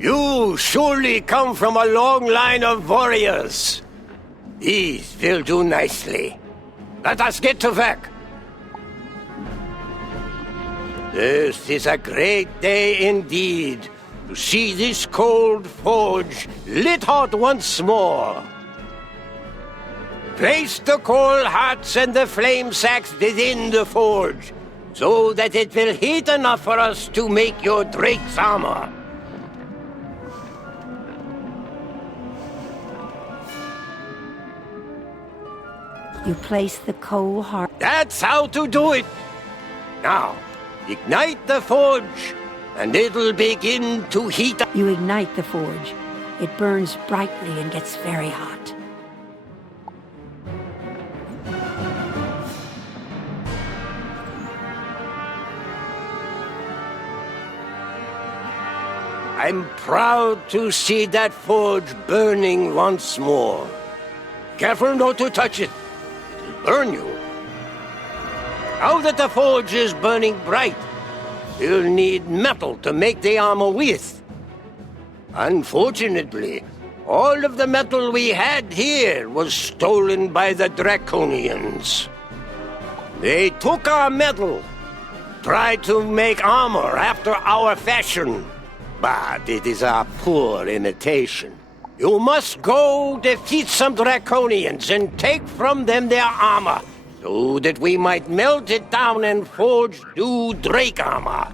You surely come from a long line of warriors. These will do nicely. Let us get to work. This is a great day indeed, to see this cold forge lit hot once more. Place the coal hearts and the flame sacks within the forge, so that it will heat enough for us to make your drake's armor. You place the coal heart. That's how to do it. Now, ignite the forge, and it'll begin to heat up. You ignite the forge. It burns brightly and gets very hot. I'm proud to see that forge burning once more. Careful not to touch it. It'll burn you. Now that the forge is burning bright, we'll need metal to make the armor with. Unfortunately, all of the metal we had here was stolen by the Draconians. They took our metal, tried to make armor after our fashion, but it is a poor imitation. You must go defeat some Draconians and take from them their armor, so that we might melt it down and forge new Drake armor.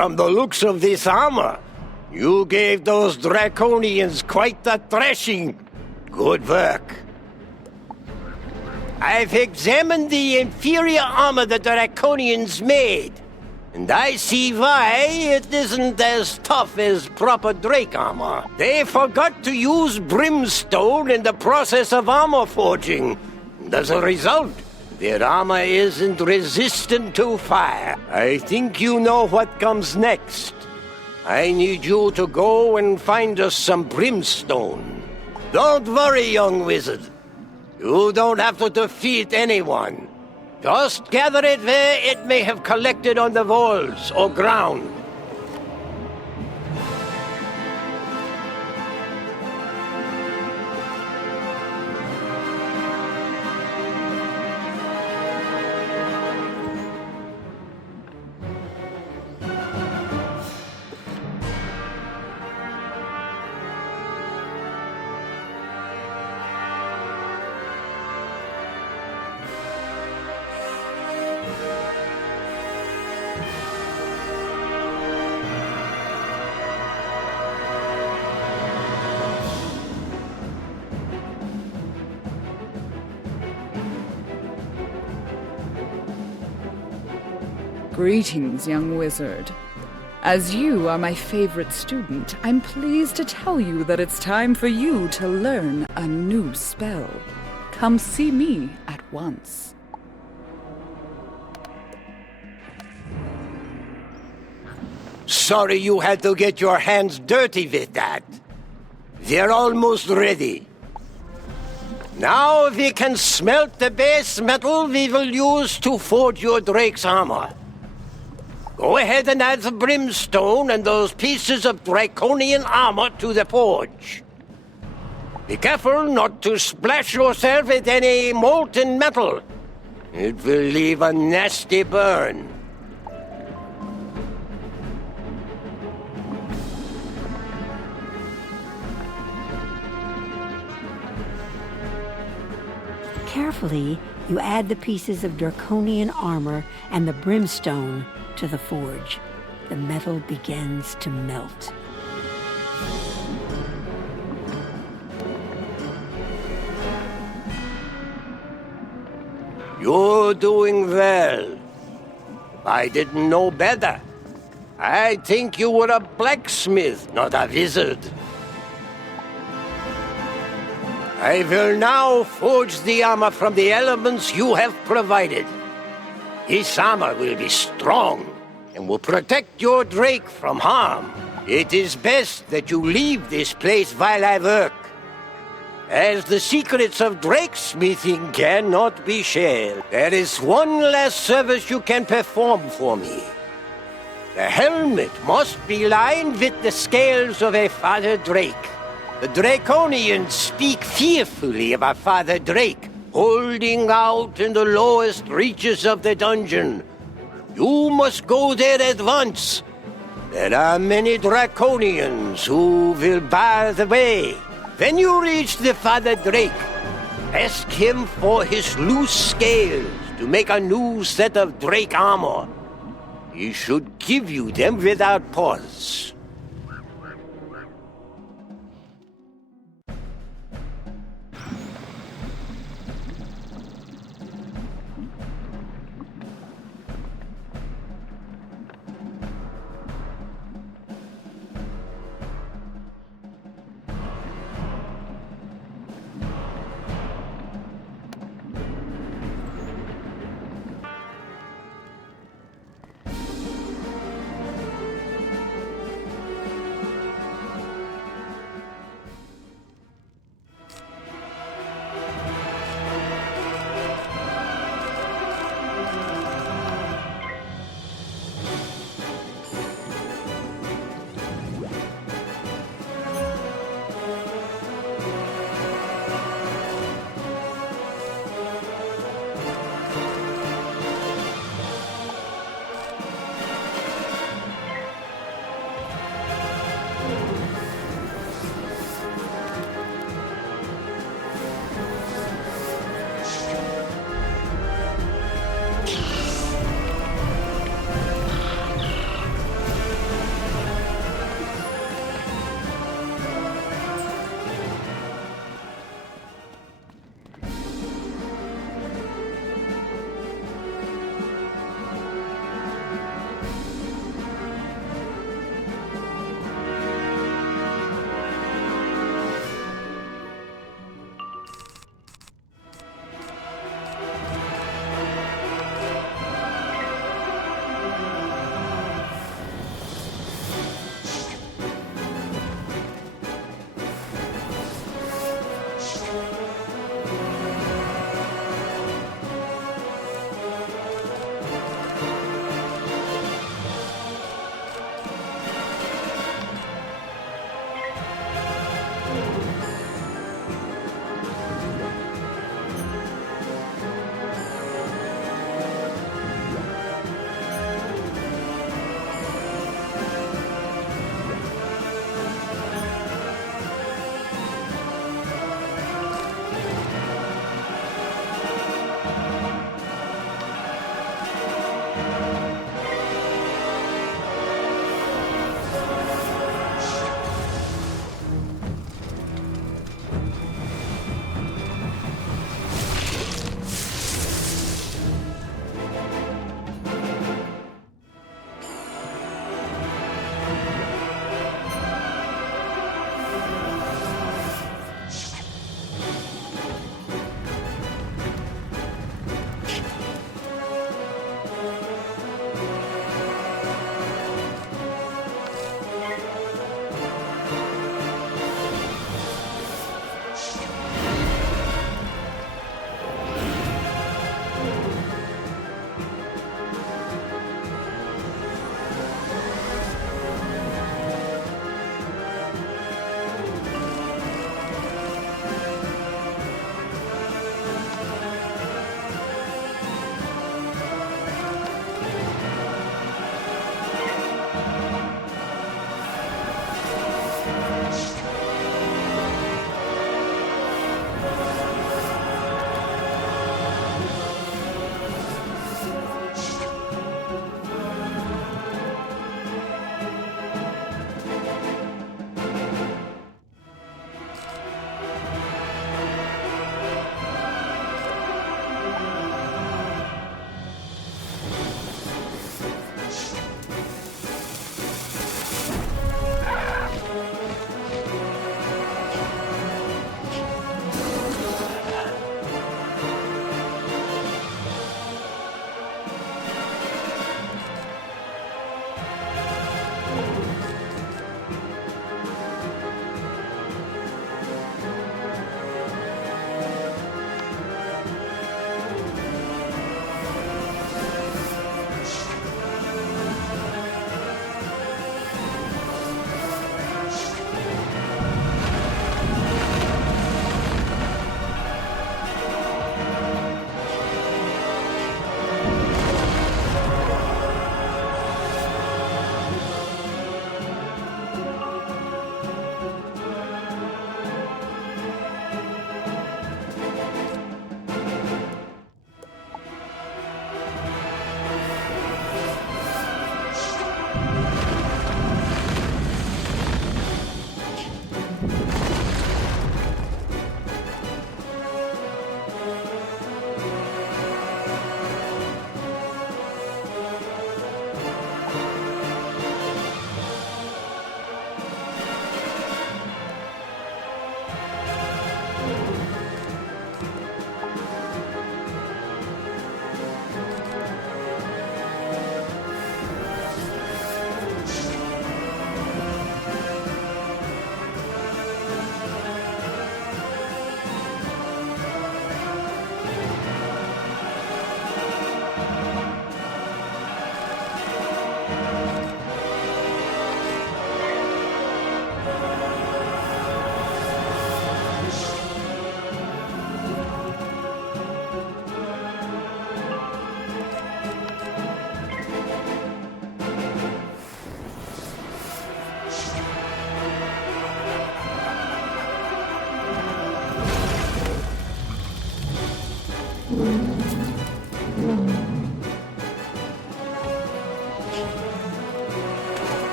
From the looks of this armor, you gave those Draconians quite the thrashing. Good work. I've examined the inferior armor the Draconians made. And I see why it isn't as tough as proper Drake armor. They forgot to use brimstone in the process of armor forging. And as a result, their armor isn't resistant to fire. I think you know what comes next. I need you to go and find us some brimstone. Don't worry, young wizard. You don't have to defeat anyone. Just gather it where it may have collected on the walls or ground. Greetings, young wizard. As you are my favorite student, I'm pleased to tell you that it's time for you to learn a new spell. Come see me at once. Sorry you had to get your hands dirty with that. They're almost ready. Now we can smelt the base metal we will use to forge your Drake's armor. Go ahead and add the brimstone and those pieces of draconian armor to the forge. Be careful not to splash yourself with any molten metal. It will leave a nasty burn. Carefully, you add the pieces of draconian armor and the brimstone to the forge. The metal begins to melt. You're doing well. I didn't know better. I think you were a blacksmith, not a wizard. I will now forge the armor from the elements you have provided. This armor will be strong and will protect your Drake from harm. It is best that you leave this place while I work, as the secrets of Drake smithing cannot be shared. There is one last service you can perform for me. The helmet must be lined with the scales of a Father Drake. The Draconians speak fearfully of a Father Drake, holding out in the lowest reaches of the dungeon. You must go there at once. There are many Draconians who will bar the way. When you reach the Father Drake, ask him for his loose scales to make a new set of Drake armor. He should give you them without pause.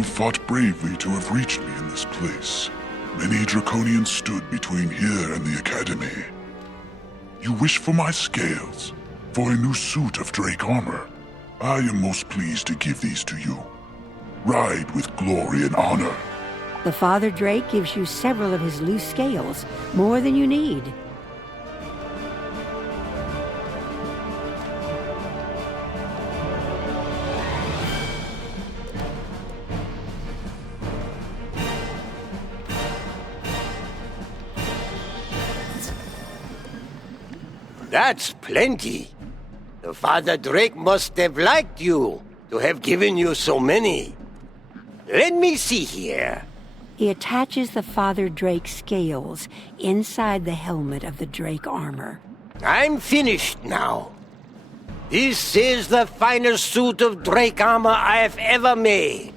You fought bravely to have reached me in this place. Many Draconians stood between here and the Academy. You wish for my scales, for a new suit of Drake armor. I am most pleased to give these to you. Ride with glory and honor. The Father Drake gives you several of his loose scales, more than you need. That's plenty. The Father Drake must have liked you to have given you so many. Let me see here. He attaches the Father Drake scales inside the helmet of the Drake armor. I'm finished now. This is the finest suit of Drake armor I have ever made.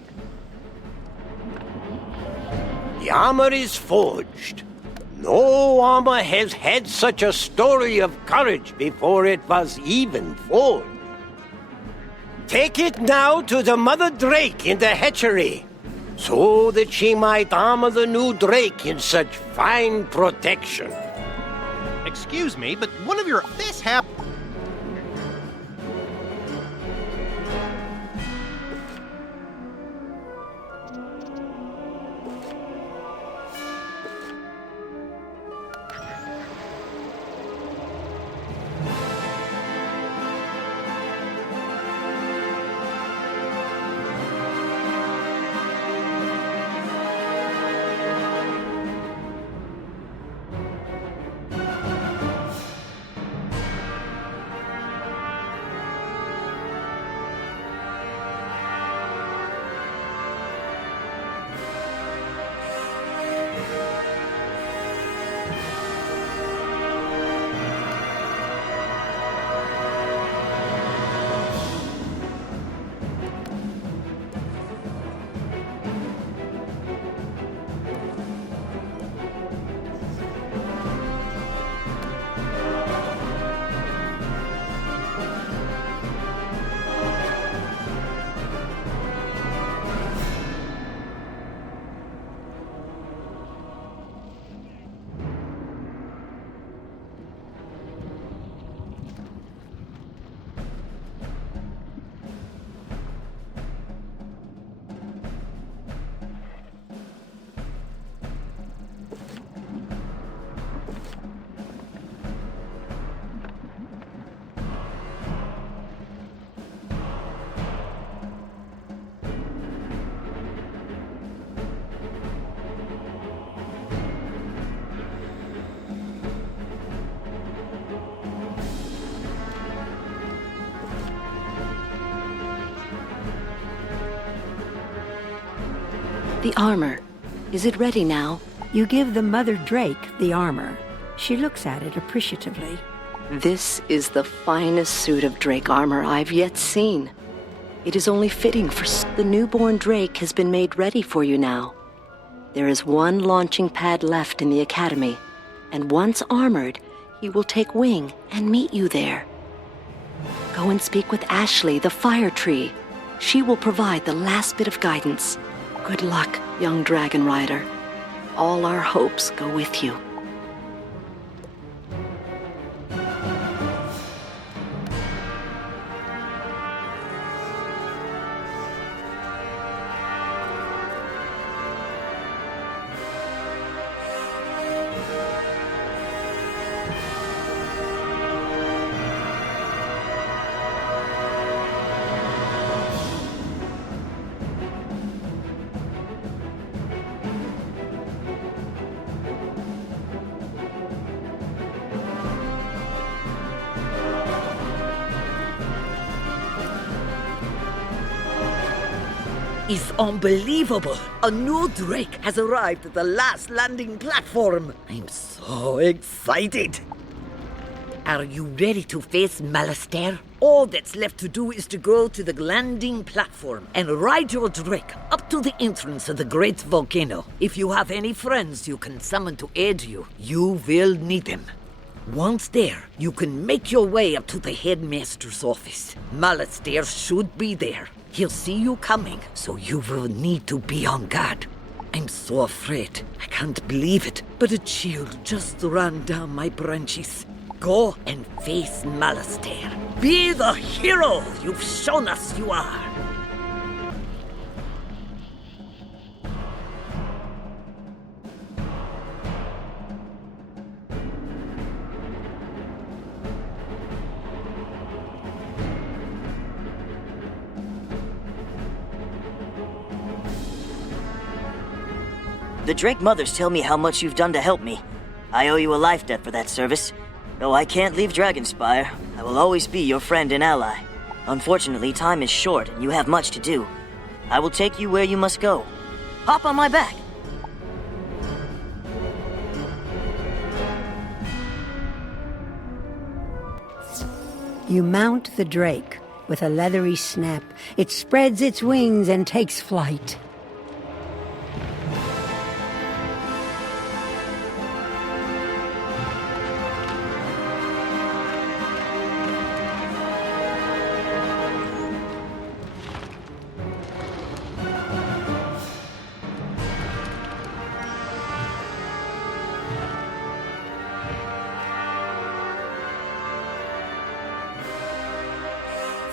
The armor is forged. No armor has had such a story of courage before it was even forged. Take it now to the Mother Drake in the hatchery, so that she might armor the new Drake in such fine protection. Excuse me, but one of your... This happened... The armor. Is it ready now? You give the Mother Drake the armor. She looks at it appreciatively. This is the finest suit of Drake armor I've yet seen. It is only fitting for... The newborn Drake has been made ready for you now. There is one launching pad left in the Academy, and once armored, he will take wing and meet you there. Go and speak with Ashley, the fire tree. She will provide the last bit of guidance. Good luck, young dragon rider. All our hopes go with you. It's unbelievable! A new Drake has arrived at the last landing platform! I'm so excited! Are you ready to face Malistaire? All that's left to do is to go to the landing platform and ride your Drake up to the entrance of the great volcano. If you have any friends you can summon to aid you, you will need them. Once there, you can make your way up to the headmaster's office. Malistaire should be there. He'll see you coming, so you will need to be on guard. I'm so afraid. I can't believe it, but a chill just ran down my branches. Go and face Malistaire. Be the hero you've shown us you are. The Drake mothers tell me how much you've done to help me. I owe you a life debt for that service. Though I can't leave Dragonspire, I will always be your friend and ally. Unfortunately, time is short and you have much to do. I will take you where you must go. Hop on my back. You mount the drake. With a leathery snap, it spreads its wings and takes flight.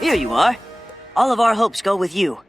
Here you are. All of our hopes go with you.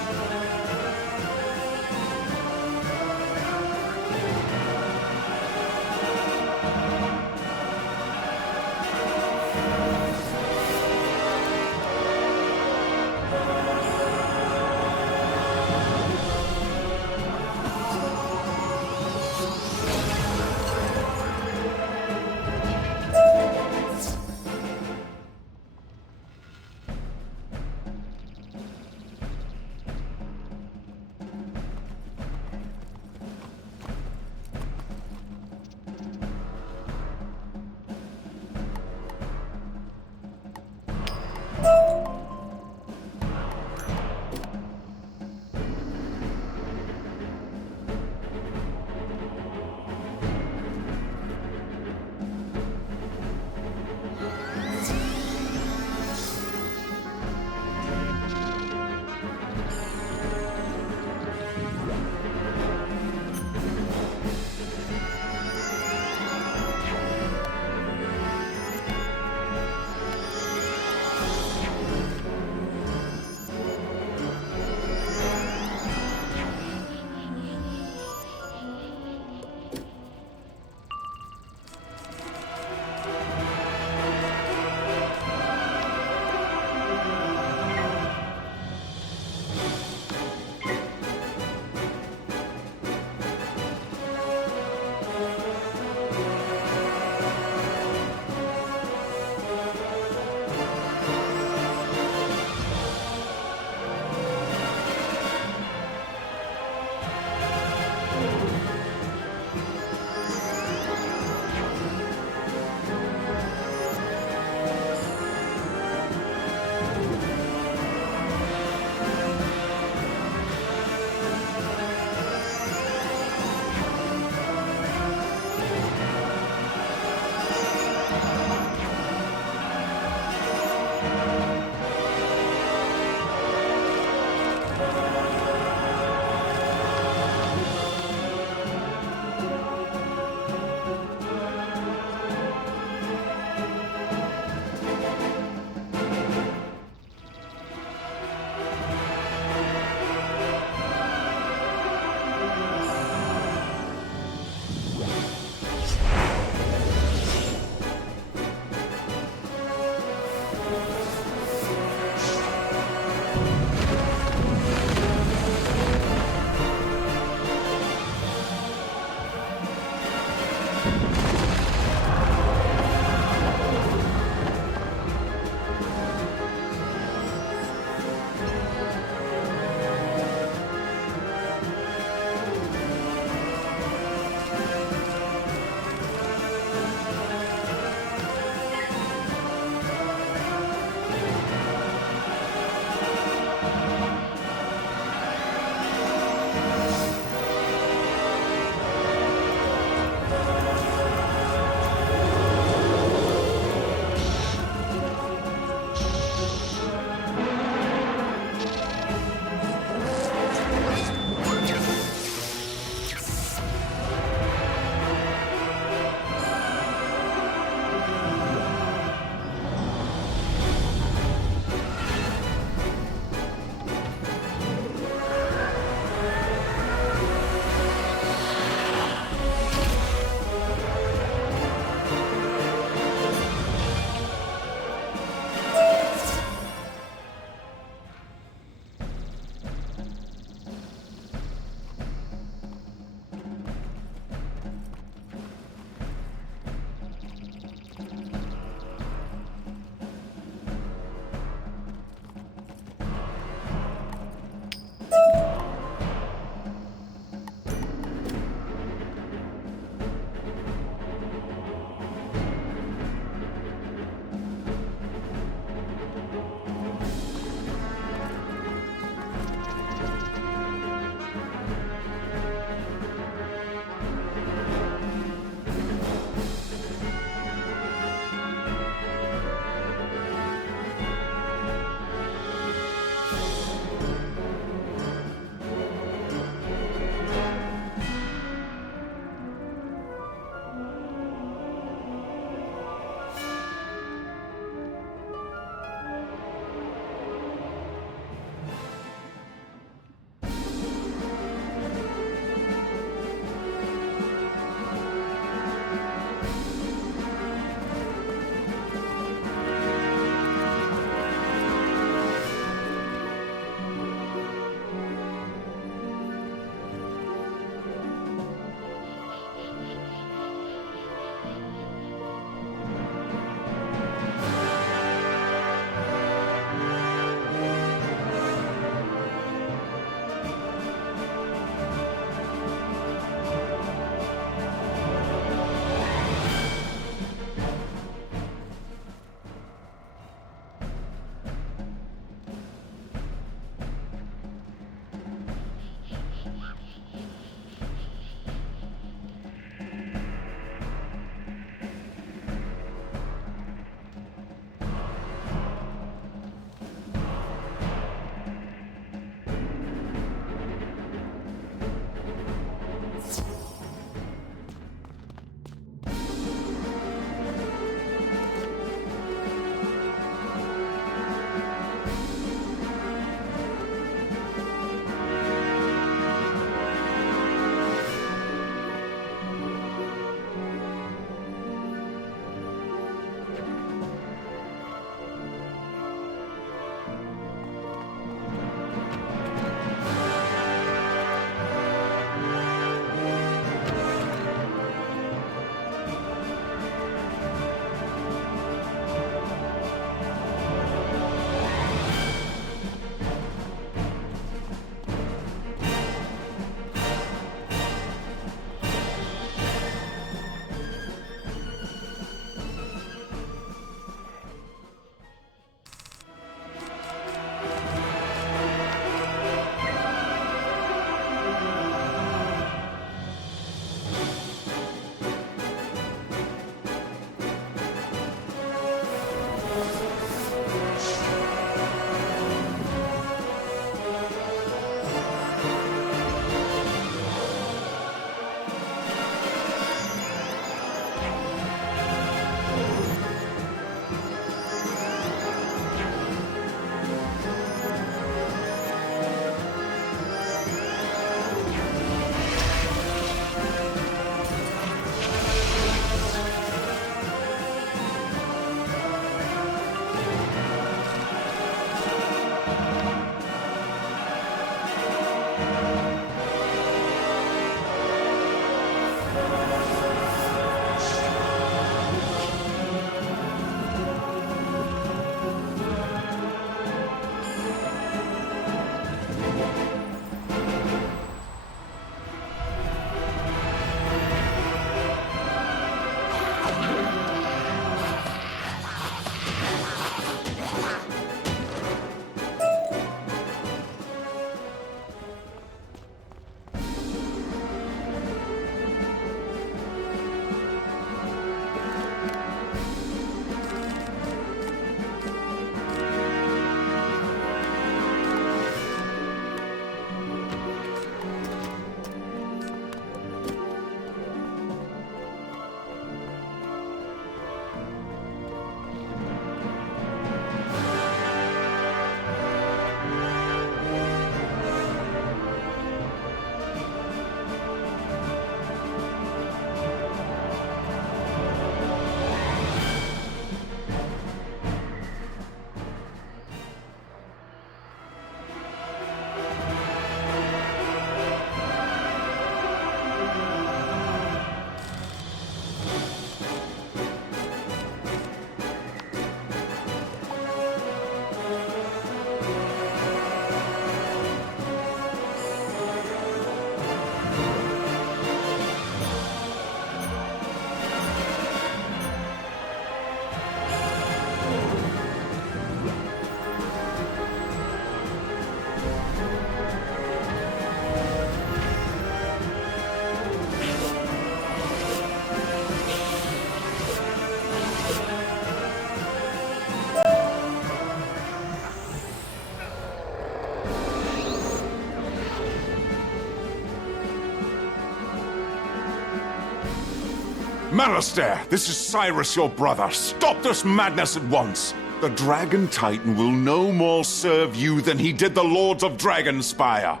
Malistaire, this is Cyrus, your brother. Stop this madness at once. The Dragon Titan will no more serve you than he did the Lords of Dragonspire.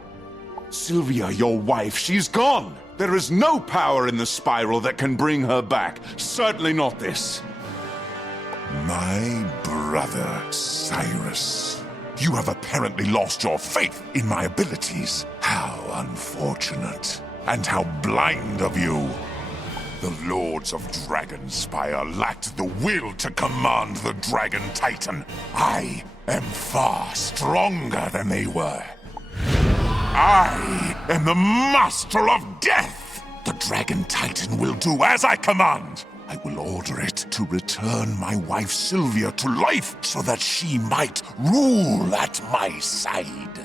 Sylvia, your wife, she's gone. There is no power in the spiral that can bring her back. Certainly not this. My brother, Cyrus. You have apparently lost your faith in my abilities. How unfortunate. And how blind of you. The Lords of Dragonspire lacked the will to command the Dragon Titan. I am far stronger than they were. I am the Master of Death! The Dragon Titan will do as I command. I will order it to return my wife Sylvia to life so that she might rule at my side.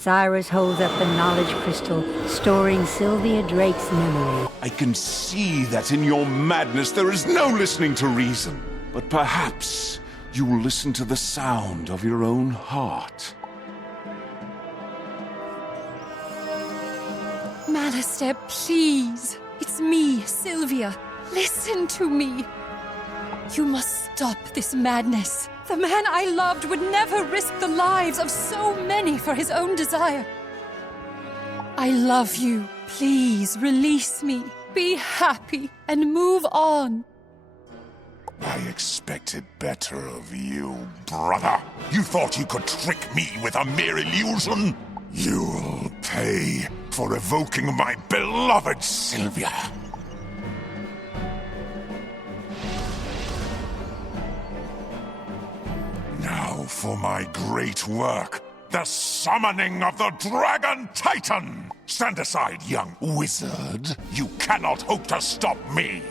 Cyrus holds up the knowledge crystal, storing Sylvia Drake's memory. I can see that in your madness there is no listening to reason. But perhaps you will listen to the sound of your own heart. Malistaire, please. It's me, Sylvia. Listen to me. You must stop this madness. The man I loved would never risk the lives of so many for his own desire. I love you. Please release me. Be happy and move on. I expected better of you, brother. You thought you could trick me with a mere illusion? You'll pay for evoking my beloved Sylvia. Now for my great work, the summoning of the Dragon Titan! Stand aside, young wizard. You cannot hope to stop me.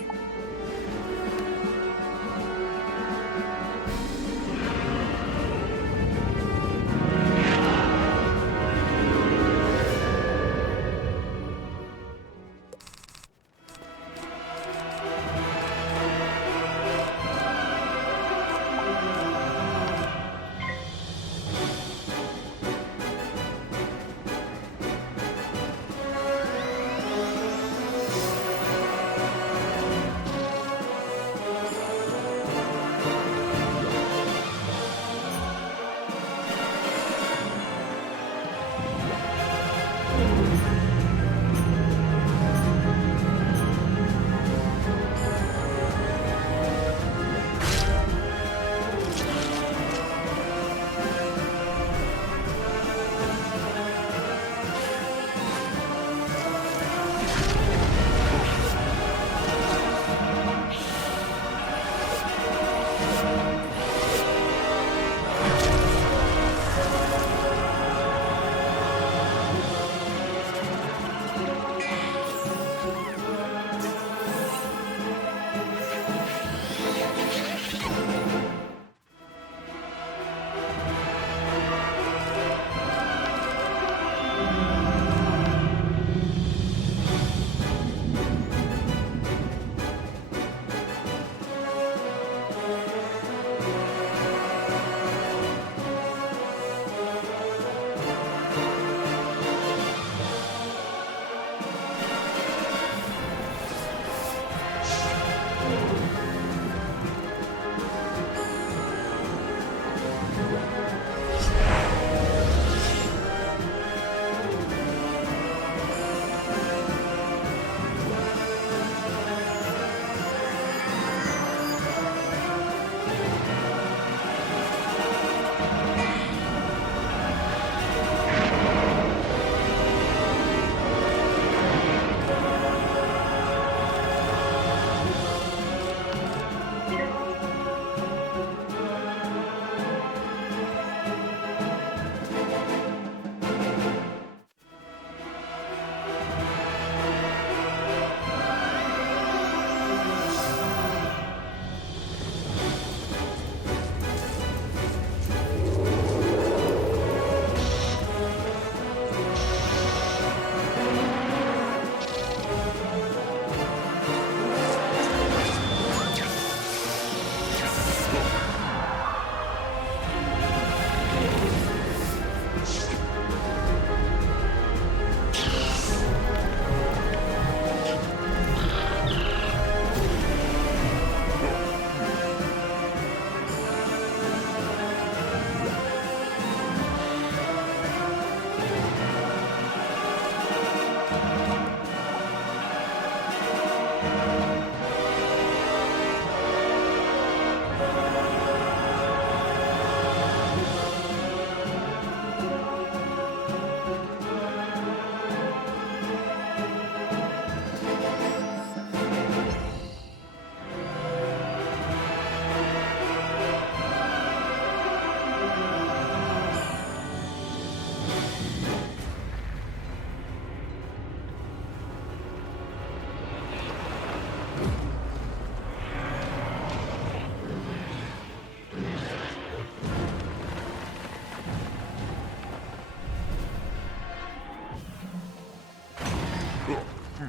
I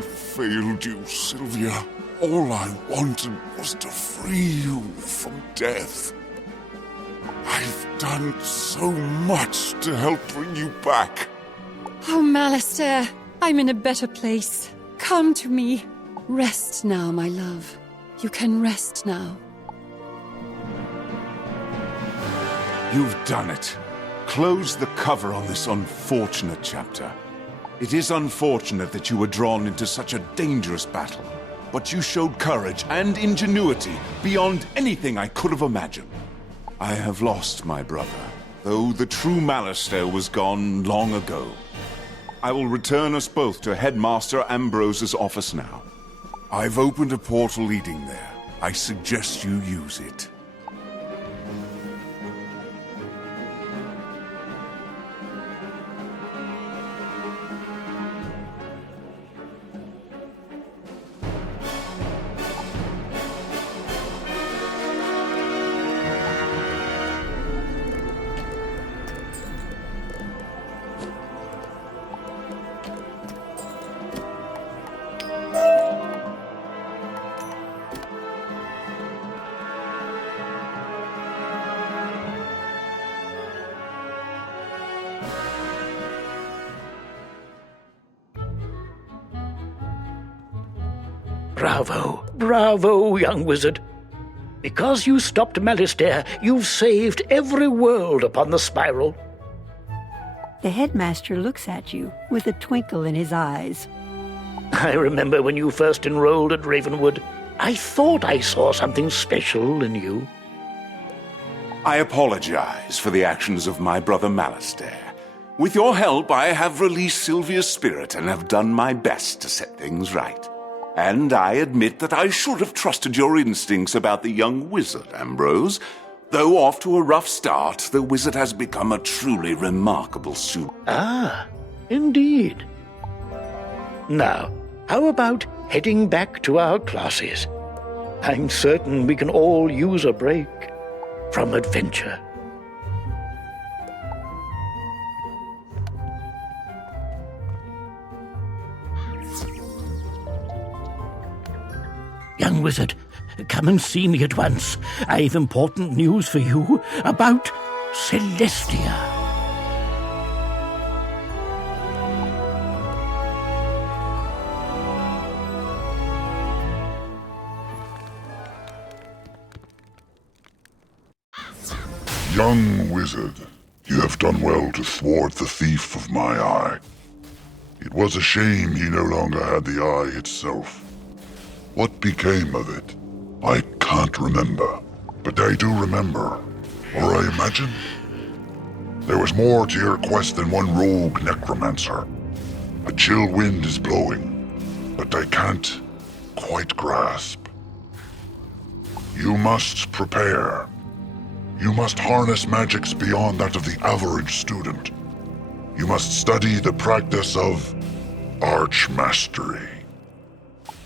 failed you, Sylvia. All I wanted was to free you from death. I've done so much to help bring you back. Oh, Malistaire, I'm in a better place. Come to me. Rest now, my love. You can rest now. You've done it. Close the cover on this unfortunate chapter. It is unfortunate that you were drawn into such a dangerous battle, but you showed courage and ingenuity beyond anything I could have imagined. I have lost my brother, though the true Malistaire was gone long ago. I will return us both to Headmaster Ambrose's office now. I've opened a portal leading there. I suggest you use it. Bravo, bravo, young wizard. Because you stopped Malistaire, you've saved every world upon the spiral. The headmaster looks at you with a twinkle in his eyes. I remember when you first enrolled at Ravenwood. I thought I saw something special in you. I apologize for the actions of my brother Malistaire. With your help, I have released Sylvia's spirit and have done my best to set things right. And I admit that I should have trusted your instincts about the young wizard, Ambrose. Though off to a rough start, the wizard has become a truly remarkable student. Ah, indeed. Now, how about heading back to our classes? I'm certain we can all use a break from adventure. Young wizard, come and see me at once. I've important news for you about Celestia. Young wizard, you have done well to thwart the thief of my eye. It was a shame he no longer had the eye itself. What became of it? I can't remember, but I do remember, or I imagine. There was more to your quest than one rogue necromancer. A chill wind is blowing, but I can't quite grasp. You must prepare. You must harness magics beyond that of the average student. You must study the practice of archmastery.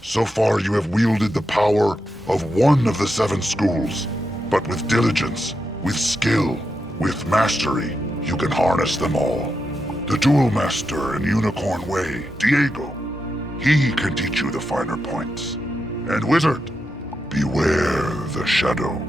So far you have wielded the power of one of the 7 schools, but with diligence, with skill, with mastery, you can harness them all. The Duel Master in Unicorn Way, Diego, he can teach you the finer points. And wizard, beware the shadow.